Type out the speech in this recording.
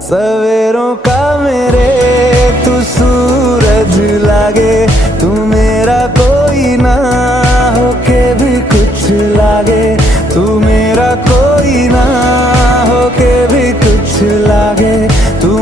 सवेरों का मेरे तू सूरज लागे, तू मेरा कोई ना होके भी कुछ लागे, तू मेरा कोई ना होके भी कुछ लागे, तू